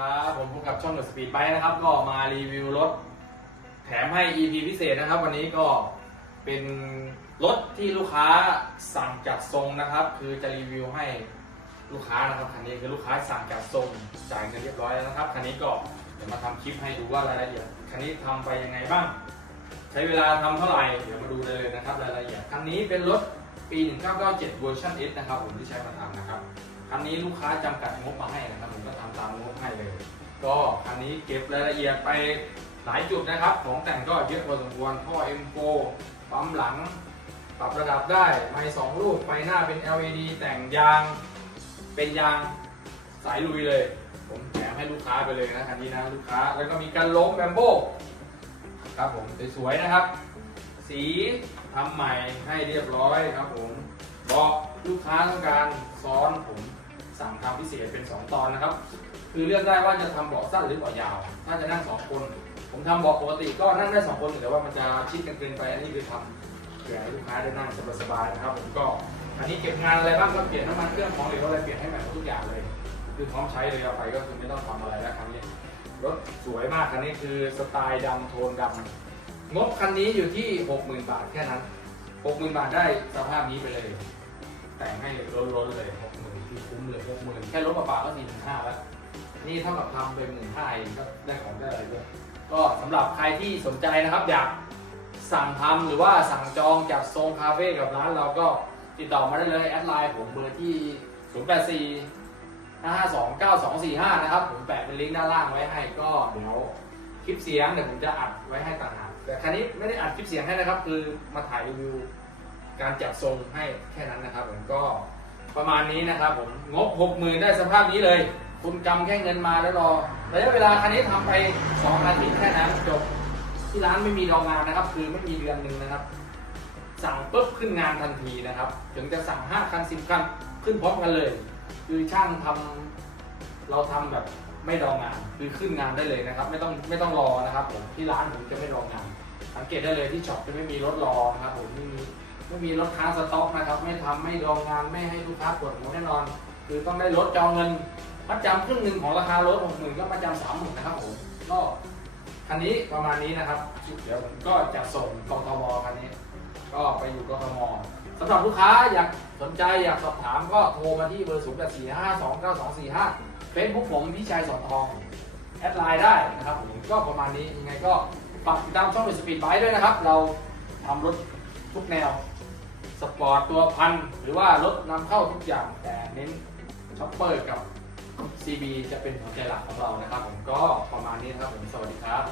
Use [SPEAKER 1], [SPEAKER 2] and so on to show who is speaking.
[SPEAKER 1] ครับผมพบกับช่องเดอะสปีดไบนะครับ ก็มารีวิวรถ แถมให้ EP พิเศษนะครับ วันนี้ก็เป็นรถที่ลูกค้าสั่งจัดทรงนะครับ คือจะรีวิวให้ลูกค้านะครับคันนี้คือลูกค้าสั่งจัดทรงจ่ายเงินเรียบร้อยแล้วนะครับคันนี้ก็เดี๋ยวมาทำคลิปให้ดูว่ารายละเอียดคันนี้ทำไปยังไงบ้าง ใช้เวลาทำเท่าไหร่เดี๋ยวมาดูได้เลยนะครับรายละเอียดคันนี้เป็นรถปี 1997เวอร์ชัน S นะครับผมที่ใช้มาทำนะครับ นี้ลูกค้าจำกัดงบมาให้นะครับผมก็ทำตามงบให้เลย ก็คันนี้เก็บรายละเอียดไปหลายจุดนะครับ ของแต่งก็เยอะพอสมควรท่อ M4 ปั๊มหลัง ปรับระดับได้ไม้สองลูกไฟหน้าเป็น LED แต่งยางเป็นยางสายลุยเลย ผมแถมให้ลูกค้าไปเลยนะคันนี้นะลูกค้าแล้วก็มีการล้มแบมโบครับผมสวยๆนะครับ สีทำใหม่ให้เรียบร้อยครับผมบอกลูกค้าต้องการซ้อนผม สั่งทำพิเศษเป็น 2 ตอนนะครับ คือเลือกได้ว่าจะทำเบาะสั้นหรือเบาะยาว ถ้าจะนั่ง 2 คน ผมทำเบาะปกติก็นั่งได้ 2 คนแต่ว่ามันจะชิดกันเกินไปอันนี้คือทำเผื่อให้ลูกค้าได้นั่งสบายๆนะครับผมก็อันนี้เก็บงานอะไรบ้างก็เปลี่ยนน้ำมันเครื่องของเหลวอะไรเปลี่ยนให้ใหม่หมดทุกอย่างเลย คือพร้อมใช้เลยเอาไปก็คือไม่ต้องทำอะไรแล้วครั้งนี้รถสวยมากคันนี้คือสไตล์ดำโทนดำงบคันนี้อยู่ที่ 60,000 บาทแค่นั้น60,000 บาทได้สภาพนี้ไปเลย แต่งให้ล้นๆเลย60,000ที่คุ้ม เลย60,000แค่รถกระบะก็45,000แล้ว นี่เท่ากับทำไป15,000เองก็ได้ของได้อะไรด้วย ก็สำหรับใครที่สนใจนะครับอยากสั่งทำหรือว่าสั่งจองจากโซงคาเฟ่กับร้านเราก็ติดต่อมาได้เลยแอดไลน์ผมเบอร์ที่ 084 5529245 นะครับ ผมแปะเป็นลิงก์ด้านล่างไว้ให้ก็เดี๋ยวคลิปเสียงเดี๋ยวผมจะอัดไว้ให้ต่างหากแต่ครั้นี้ไม่ได้อัดคลิปเสียงให้นะครับ คือมาถ่ายรีวิวการจัดทรงให้แค่นั้นนะครับผมก็ ประมาณนี้นะครับผมงบหกหมื่นได้สภาพนี้เลย คุณกำแค่เงินมาแล้วรอระยะเวลาคันนี้ทำไปสองอาทิตย์แค่นั้นจบที่ร้านไม่มีรองานนะครับ คือไม่มีเดือนหนึ่งนะครับ สั่งปุ๊บขึ้นงานทันทีนะครับ ถึงจะสั่งห้าคันสิบคันขึ้นพร้อมกันเลย คือช่างทำเราทำแบบไม่รองานคือขึ้นงานได้เลยนะครับ ไม่ต้องไม่ต้องรอนะครับผมที่ร้านผมจะไม่รองาน สังเกตได้เลยที่ช็อปจะไม่มีรถรอนะครับผมไม่มี ไม่มีรถค้างสต็อกนะครับ ไม่ทำไม่รองงานไม่ให้ลูกค้าปวดหัวแน่นอน คือต้องได้รถจองเงินมัดจำครึ่งหนึ่งของราคารถหกหมื่นก็มัดจำสามหมื่นนะครับผมก็คันนี้ประมาณนี้นะครับเดี๋ยวผมก็จะส่งกทมคันนี้ ก็ไปอยู่กทมสำหรับลูกค้าอยากสนใจอยากสอบถามก็โทรมาที่เบอร์0 8 4 5 2 9 2 4 5เฟซบุ๊กผมพี่ชายสอนทองแอดไลน์ได้นะครับผมก็ประมาณนี้ยังไงก็ฝากติดตามช่องเป็นสปีดไบค์ด้วยนะครับ เราทำรถ ทุกแนว สปอร์ตตัวพัน หรือว่ารถนำเข้าทุกอย่างแต่เน้นช็อปเปอร์กับ CB จะเป็นหัวใจหลักของเรานะครับ ผมก็ประมาณนี้นะครับผมสวัสดีครับ